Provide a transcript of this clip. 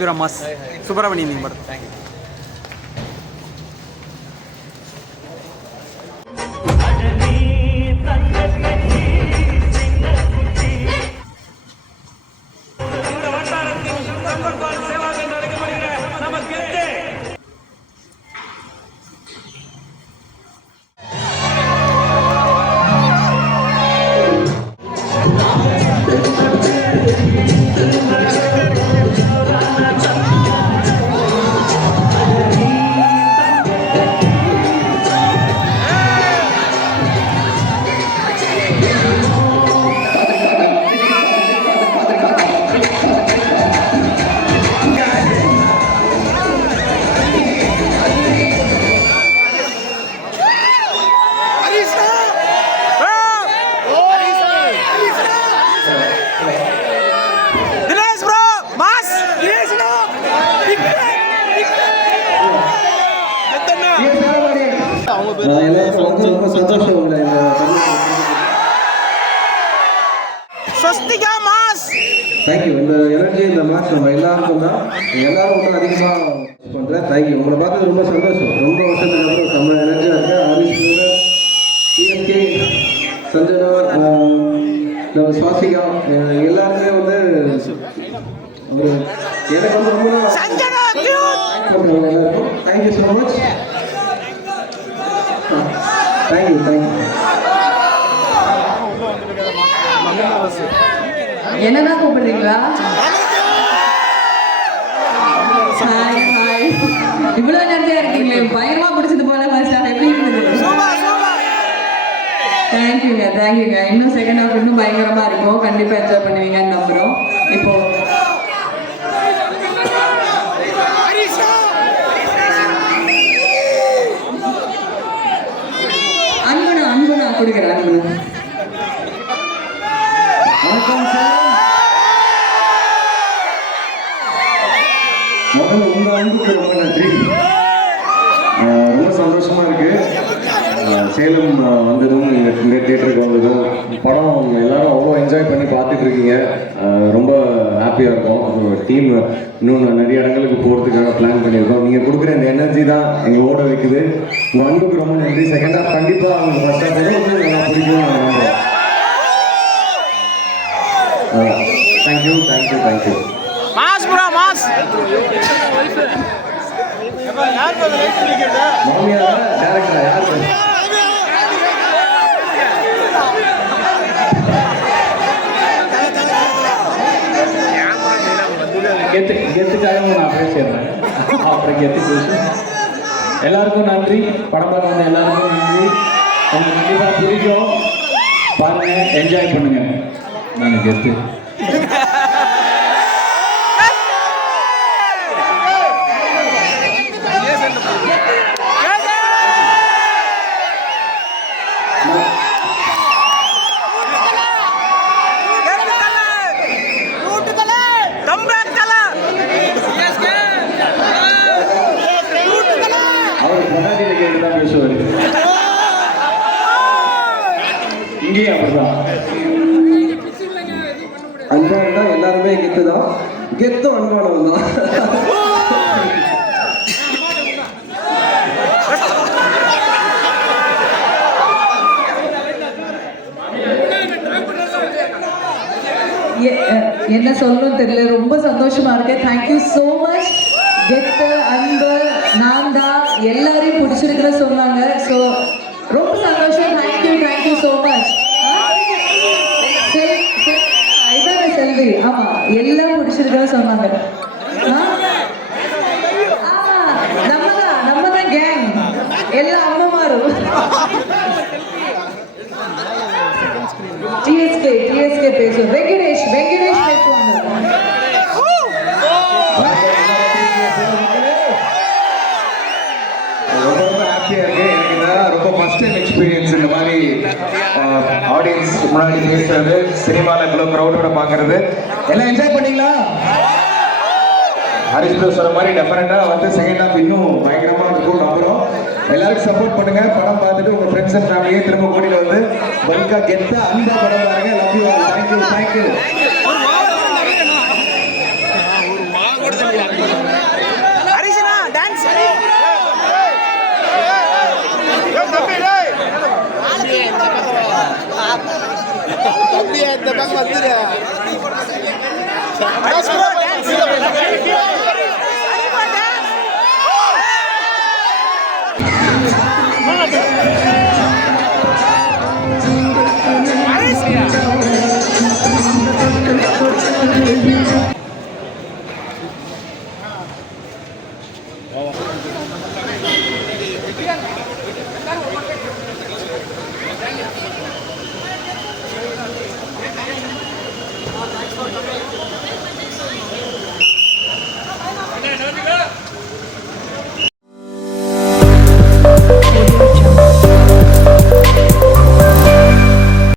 Hi bro mass சூப்பராக பண்ணியிருந்தீங்க படம் தேங்க்யூ ரொம்ப இந்த ஸ்வஸ்திகா மாஸ். தேங்க்யூ இந்த எனர்ஜி இந்த நம்ம எல்லாருக்கும் தான். எல்லாரும் இன்னும் அதிகமாக பண்ணுறேன் தேங்க்யூ உங்களை பார்த்தது ரொம்ப சந்தோஷம். ரொம்ப வருஷத்துக்கு அப்புறம் செம்ம எனர்ஜியாக இருக்கு. ஹரிஷ் டிஎம்கே சஞ்சனா ஆஹ், நம்ம சுவாசிகா ஆஹ், எல்லாருமே வந்து ஒரு எனக்கு வந்து ரொம்ப எல்லாருக்கும் thank you so much thank you thank you என்னதான் கூப்பிடுறீங்களா? ஹாய் ஹாய் இவ்வளவு நேரத்தையா இருக்கீங்களே? பயங்கரமா பிடிச்சது போல தேங்க்யூங்க தேங்க்யூங்க இன்னும் செகண்ட் ஹாஃப் இன்னும் பயங்கரமா இருக்கும். கண்டிப்பா என்ஜாய் பண்ணுவீங்கன்னு நம்புறோம். இப்போ அன்புனா அன்புனா கொடுக்குறேன் அன்புனா. வணக்கம் சார் அன்புக்கு ரொம்ப நன்றி. ரொம்ப சந்தோஷமா இருக்கு. சேலம் வந்ததும் இங்க இந்த தேட்டருக்கு வந்ததும் படம் எல்லாரும் அவ்வளோ என்ஜாய் பண்ணி பார்த்துட்டு இருக்கீங்க. ரொம்ப ஹாப்பியாக இருக்கும். டீம் இன்னும் நிறைய இடங்களுக்கு போகிறதுக்காக பிளான் பண்ணியிருக்கோம். நீங்கள் கொடுக்குற இந்த எனர்ஜி தான் எங்கள் ஓட வைக்குது. உங்கள் அன்புக்கு ரொம்ப நன்றி. செகண்ட் ஹாஃப் கண்டிப்பாக அவங்க ஃபஸ்ட் ஹாஃப் வந்து நல்லா பிடிக்கும் thank you thank you thank you mass bro mass. கெத்து கெத்துக்காக நான் பேசிடுறேன் அப்புறம் கெத்து பேசி. எல்லாருக்கும் நன்றி. படம் பார்க்க வந்த எல்லாருக்கும் நன்றி. உங்களுக்கு கண்டிப்பாக பிடிக்கும். பாருங்க என்ஜாய் பண்ணுங்க. நாங்கள் கெத்து. இங்கேயும் அப்படிதான். அன்பானா எல்லாருமே கெத்து தான் கெத்தும் அன்பானவன் தான் என்ன சொல்லணும் தெரியல. ரொம்ப சந்தோஷமா இருக்கேன். தேங்க்யூ ஸோ மச் கெத்து அன்பு நான் தான் எல்லாரையும் பிடிச்சிருக்கிற சொன்னாங்க ஸோ ரொம்ப சந்தோஷம் தேங்க்யூ தேங்க்யூ ஸோ மச் இதாங்க ஆமா எல்லாம் பிடிச்சிருக்குன்னு சொன்னாங்க. ஆ? ஆமா, கேங் எல்லா அம்மமாரும். டிஎஸ்கே டிஎஸ்கே பேசும் வெங்கடேஷ் வெங்கடேஷ் பேசுவாங்க. ரொம்ப ஹாப்பியா இருக்கு. எனக்கு ரொம்ப ஃபர்ஸ்ட் டைம் எக்ஸ்பீரியன்ஸ் இந்த மாதிரி ஆடியன்ஸ் முன்னாடி பேசுறது சினிமாவில் இவ்வளோ க்ரௌடோட பார்க்கறது எல்லாம் என்ஜாய் பண்ணீங்களா? ஹரிஷ் ப்ரோ சொன்ன மாதிரி டெஃபினட்டாக வந்து செகண்ட் ஹாஃப் இன்னும் பயங்கரமாக இருக்கும் நம்புகிறோம் எல்லாருக்கும் சப்போர்ட் பண்ணுங்க. படம் பார்த்துட்டு உங்க ஃப்ரெண்ட்ஸ் அண்ட் ஃபேமிலியே திரும்ப கூட்டிட்டு வந்து பல்கா கெத்த அந்த படம் பாருங்க love you all thank you thank you ನಂಗೆ ಬಂದಿದೆ Oh.